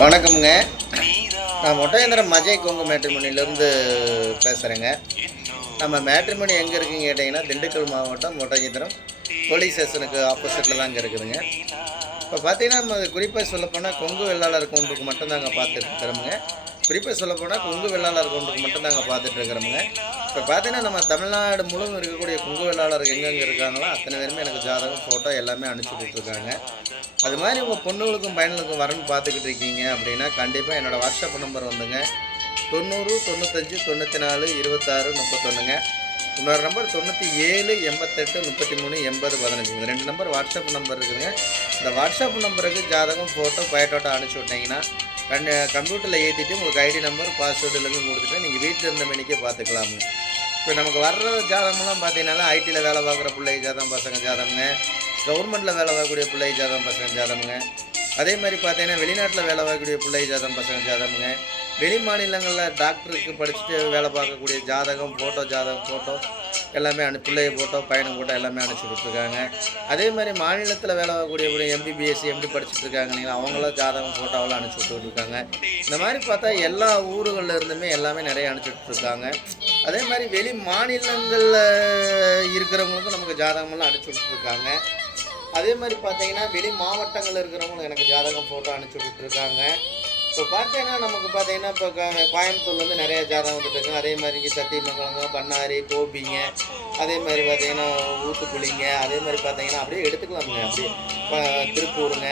வணக்கம்ங்க. நான் ஒட்டயந்திரம் மஜய் கொங்கு மேட்ரிமணிலேருந்து பேசுகிறேங்க நம்ம மேட்ரிமணி எங்கே இருக்குன்னு கேட்டிங்கன்னா திண்டுக்கல் மாவட்டம் ஒட்டயந்திரம் போலீஸ் ஸ்டேஷனுக்கு ஆப்போசிட்டில் தான் இங்கே இருக்குதுங்க. இப்போ பார்த்தீங்கன்னா நம்ம குறிப்பாக சொல்லப்போனால் கொங்கு வெள்ளாளர் கவுண்டருக்கு மட்டும்தாங்க பார்த்துட்டு இருக்கிறோமுங்க குறிப்பாக சொல்லப்போனால் கொங்கு வெள்ளாளர் கவுண்டருக்கு மட்டும்தாங்க பார்த்துட்டு இருக்கிறோமுங்க இப்போ பார்த்தீங்கன்னா நம்ம தமிழ்நாடு முழுவதும் இருக்கக்கூடிய கொங்கு வெள்ளாளர் எங்கெங்கே இருக்காங்களோ அத்தனை பேருமே எனக்கு ஜாதகம் ஃபோட்டோ எல்லாமே அனுப்பிச்சி கொடுத்துருக்காங்க அது மாதிரி உங்கள் பொண்ணுகளுக்கும் பையனுக்கும் வரன்னு பார்த்துக்கிட்டு இருக்கீங்க அப்படின்னா கண்டிப்பாக என்னோடய வாட்ஸ்அப் நம்பர் வந்துங்க. தொண்ணூறு தொண்ணூத்தஞ்சு தொண்ணூற்றி நாலு இருபத்தாறு முப்பத்தொன்றுங்க இன்னொரு நம்பர் தொண்ணூற்றி ஏழு எண்பத்தெட்டு முப்பத்தி மூணு எண்பது பதினஞ்சு. இந்த ரெண்டு நம்பர் வாட்ஸ்அப் நம்பர் இருக்குதுங்க. இந்த வாட்ஸ்அப் நம்பருக்கு ஜாதகம் ஃபோட்டோ பயோட்டோட்டோ அனுப்பிச்சி விட்டிங்கன்னா ரெண்டு கம்ப்யூட்டரில் ஏற்றிட்டு உங்களுக்கு ஐடி நம்பர் பாஸ்வேர்டு எல்லாமே கொடுத்துட்டு நீங்கள் வீட்டில் இருந்த மணிக்கே பார்த்துக்கலாமுங்க. இப்போ நமக்கு வர்ற ஜாதகம்லாம் பார்த்தீங்கன்னா ஐடியில் வேலை பார்க்குற பிள்ளை ஜாதகம் பசங்க ஜாதகங்க கவர்மெண்ட்டில் வேலை வாங்கக்கூடிய பிள்ளை ஜாதகம் பசங்க ஜாதகங்க அதே மாதிரி பார்த்தீங்கன்னா வெளிநாட்டில் வேலை வாங்கக்கூடிய பிள்ளை ஜாதகம் பசங்க ஜாதகங்க வெளி மாநிலங்களில் டாக்டருக்கு படிச்சுட்டு வேலை பார்க்கக்கூடிய ஜாதகம் ஃபோட்டோ ஜாதகம் ஃபோட்டோ எல்லாமே அனு பிள்ளைய ஃபோட்டோ பயணம் ஃபோட்டோ எல்லாமே அனுப்பிச்சி கொடுத்துருக்காங்க. அதே மாதிரி மாநிலத்தில் வேலை வாங்கக்கூடிய எம்பிபிஎஸ்சி எம்பி படிச்சுட்டு இருக்காங்க இல்லைங்களா அவங்களும் ஜாதகம் ஃபோட்டோவெல்லாம் அனுப்பிச்சி விட்டுருக்காங்க இந்த மாதிரி பார்த்தா எல்லா ஊருகளில் இருந்துமே எல்லாமே நிறைய அனுப்பிச்சுட்ருக்காங்க அதே மாதிரி வெளி மாநிலங்களில் இருக்கிறவங்களுக்கும் நமக்கு ஜாதகமெல்லாம் அனுப்பிச்சி விட்டுருக்காங்க அதே மாதிரி பார்த்தீங்கன்னா வெளி மாவட்டங்களில் இருக்கிறவங்களும் எனக்கு ஜாதகம் ஃபோட்டோ அனுப்பிச்சி விட்டுருக்காங்க. இப்போ பார்த்தீங்கன்னா நமக்கு பார்த்தீங்கன்னா இப்போ க- கோயம்புத்தூர்லேருந்து நிறைய ஜாதகம் வந்துட்டுருக்கு அதே மாதிரி இங்கே சத்தியமங்கலங்க பண்ணாரி கோபிங்க அதே மாதிரி பார்த்தீங்கன்னா ஊத்துக்குளிங்க அதே மாதிரி பார்த்தீங்கன்னா அப்படியே எடுத்துக்கலாமுங்க. அப்படியே இப்போ திருப்பூருங்க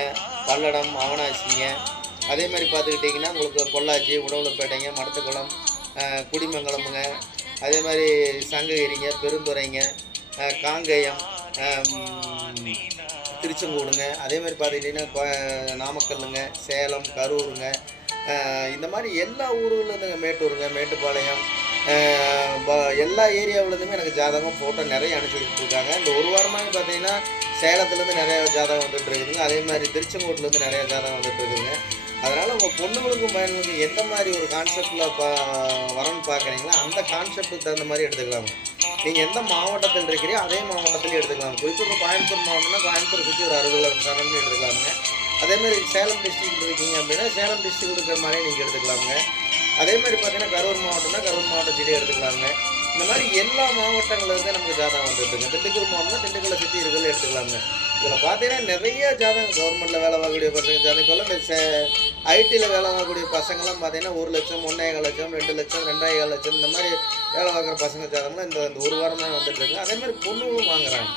பல்லடம் அவனாசிங்க அதே மாதிரி பார்த்துக்கிட்டிங்கன்னா உங்களுக்கு பொள்ளாச்சி உடவுலப்பேட்டைங்க மடத்துக்குளம் குடிமங்கலமுங்க. அதே மாதிரி சங்ககிரிங்க பெருந்துறைங்க காங்கேயம் திருச்செங்கோடுங்க. அதே மாதிரி பார்த்துக்கிட்டிங்கன்னா நாமக்கல்லுங்க சேலம் கரூருங்க. இந்த மாதிரி எல்லா ஊர்கள்லேருந்துங்க மேட்டூருங்க மேட்டுப்பாளையம். எல்லா ஏரியாவிலேருந்துமே எனக்கு ஜாதகம் ஃபோட்டோ நிறைய அனுப்பிச்சி கொடுத்துருக்காங்க இந்த ஒரு வாரமாக பார்த்தீங்கன்னா சேலத்துலேருந்து நிறைய ஜாதகம் வந்துட்டு இருக்குதுங்க. அதே மாதிரி திருச்செங்கோட்டிலேருந்து நிறைய ஜாதகம் வந்துட்டு இருக்குதுங்க. அதனால் உங்கள் பொண்ணுங்களுக்கும் பையனுக்கும் எந்த மாதிரி ஒரு கான்செப்டில் பா வரன்னு பார்க்குறீங்களோ அந்த கான்செப்ட்டுக்கு தகுந்த மாதிரி எடுத்துக்கலாம். நீங்கள் எந்த மாவட்டத்தில் இருக்கிறீங்களோ அதே மாவட்டத்தில் எடுத்துக்கலாம். குறிப்பாக கோயம்புத்தூர் மாவட்டம்னா கோயம்புத்தூர் சுற்றி ஒரு அறுபது கிலோமீட்டர் எடுத்துக்கலாமுங்க. அதே மாதிரி சேலம் டிஸ்ட்ரிக்ட் இருக்கீங்க அப்படின்னா சேலம் டிஸ்ட்ரிக்ட் இருக்கிற மாதிரி நீங்கள் எடுத்துக்கலாமுங்க. அதே மாதிரி பார்த்தீங்கன்னா கரூர் மாவட்டம்னா கரூர் மாவட்ட சீடே எடுத்துக்கலாமுங்க. இந்த மாதிரி எல்லா மாவட்டங்கள்லேருந்து நமக்கு ஜாதகம் வந்துட்டுங்க திண்டுக்கல் மாவட்டம் திண்டுக்கல்லை சுற்றி இருக்கிறது எடுத்துக்கலாமுங்க. இதில் பார்த்தீங்கன்னா நிறைய ஜாதகம் கவர்மெண்ட்டில் வேலை வாங்கக்கூடிய பசங்க ஜாதகம் இப்போல்லாம் இந்த ஐடியில் வேலை வாங்கக்கூடிய பசங்கள்லாம் பார்த்தீங்கன்னா ஒரு லட்சம் ஒன்றேகால் லட்சம் ரெண்டு லட்சம் ரெண்டாயிரம் லட்சம் இந்த மாதிரி வேலை பார்க்குற பசங்க ஜாதகம்லாம் இந்த இந்த ஒரு வாரம் வந்துட்டு இருக்கு. அதே மாதிரி பொண்ணுகளும் வாங்குறாங்க.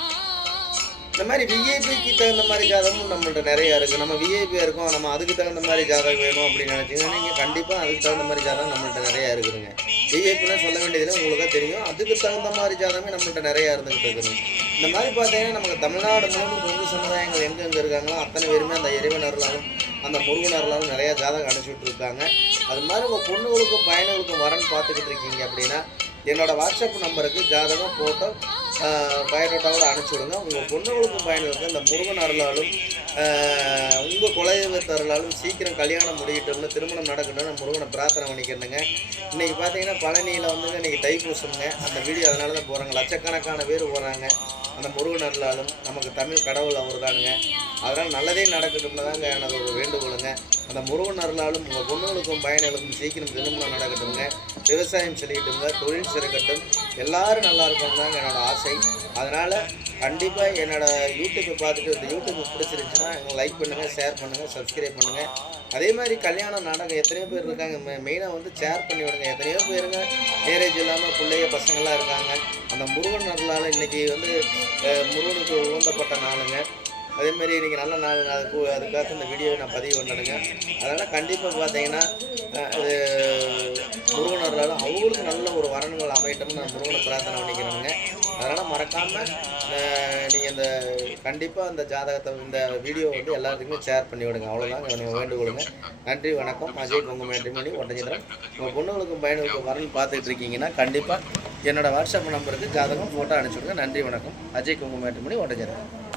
இந்த மாதிரி விஐபிக்கு தகுந்த மாதிரி ஜாதகமும் நம்மள்ட்ட நிறைய இருக்குது நம்ம விஐபியாக இருக்கோம் நம்ம அதுக்கு தகுந்த மாதிரி ஜாதகம் வேணும் அப்படின்னு நினச்சிங்கன்னா நீங்கள் கண்டிப்பாக அதுக்கு தகுந்த மாதிரி ஜாதகம் நம்மள்ட்ட நிறையா இருக்குதுங்க. விஐபினா சொல்ல வேண்டியதில்லை உங்களுக்கு தெரியும். அதுக்கு தகுந்த மாதிரி ஜாதகமே நம்மள்ட்ட நிறையா இருந்துகிட்டு இருக்குது இந்த மாதிரி பார்த்தீங்கன்னா நமக்கு தமிழ்நாடு முழுவதும் பொது சமுதாயங்கள் எங்கெங்கே இருக்காங்களோ அத்தனை பேருமே அந்த இறைவன் அருளாலும் அந்த முருகன் அருளாலும் நிறைய ஜாதகம் அனுப்பிச்சுட்டு இருக்காங்க அது மாதிரி உங்கள் பொண்ணுகளுக்கும் பையனுகளுக்கும் வரன்னு பார்த்துக்கிட்டு இருக்கீங்க அப்படின்னா என்னோட வாட்ஸ்அப் நம்பருக்கு ஜாதகம் ஃபோட்டோ பயோடேட்டாவோட அனுப்பிச்சி விடுங்க. உங்கள் பொண்ணுகளுக்கும் பையனுக்கும் இந்த முருகன் அருளாலும் உங்கள் குலதெய்வத்து அருளாலும் சீக்கிரம் கல்யாணம் முடியட்டும்னு திருமணம் நடக்கணும்னு முருகனை பிரார்த்தனை பண்ணிக்கிறேங்க இன்றைக்கி பார்த்தீங்கன்னா பழனியில் வந்து இன்றைக்கி தைப்பூசம்ங்க. அந்த வீடியோ அதனால தான் போகிறாங்க லட்சக்கணக்கான பேர் போகிறாங்க அந்த முருகன் அருளாலும் நமக்கு தமிழ் கடவுள் அவர் தானுங்க அதனால் நல்லதே நடக்கட்டும்னு தாங்க எனது ஒரு வேண்டுகோளுங்க. அந்த முருகன் அருளாலும் உங்கள் பொண்ணுகளுக்கும் பையனுகளுக்கும் சீக்கிரம் திருமணம் நடக்கட்டுங்க விவசாயம் செழிக்கட்டுங்க தொழில் சிறக்கட்டும். எல்லாரும் நல்லா இருக்கணும் தாங்க என்னோடய ஆசை. அதனால் கண்டிப்பாக என்னோட யூடியூப்பை பார்த்துட்டு இந்த யூடியூப் பிடிச்சிருந்துச்சுன்னா லைக் பண்ணுங்கள் ஷேர் பண்ணுங்கள் சப்ஸ்கிரைப் பண்ணுங்கள் அதே மாதிரி கல்யாணம் நாடகம் எத்தனையோ பேர் இருக்காங்க. மெயினாக வந்து ஷேர் பண்ணி விடுங்க. எத்தனையோ பேருங்க மேரேஜ் இல்லாமல் பிள்ளைய பசங்களாம் இருக்காங்க. அந்த முருகன் அருளால் இன்றைக்கி வந்து முருகனுக்கு உகந்தப்பட்ட நாளுங்க. அதே மாதிரி இன்றைக்கி நல்ல நாள். அதுக்கு அதுக்காக இந்த வீடியோவை நான் பதிவு பண்ணணுங்க அதனால் கண்டிப்பாக பார்த்தீங்கன்னா அது இது முருகன் அருளால் அவங்களுக்கு நல்ல ஒரு வரணுங்கள் அமையட்டும்னு நான் முருகனை பிரார்த்தனை பண்ணிக்கிறேங்க அதனால் மறக்காமல் நீங்கள் இந்த கண்டிப்பாக அந்த ஜாதகத்தை இந்த வீடியோ வந்து எல்லாத்துக்குமே ஷேர் பண்ணி விடுங்க. அவ்வளோதான் நீங்கள் வேண்டுகோளுங்க நன்றி வணக்கம். அஜய் பொங்கு மணி ஒட்டஞ்சித்திரம். உங்கள் பொண்ணுகளுக்கும் பையனுக்கும் வரன் பார்த்துட்டு இருக்கீங்கன்னா கண்டிப்பாக என்னோடய வாட்ஸ்அப் நம்பருக்கு ஜாதகம் ஃபோட்டோ அனுப்பிச்சுடுங்க நன்றி வணக்கம். அஜய் கொங்கு மணி ஒட்டஞ்சித்திரம்.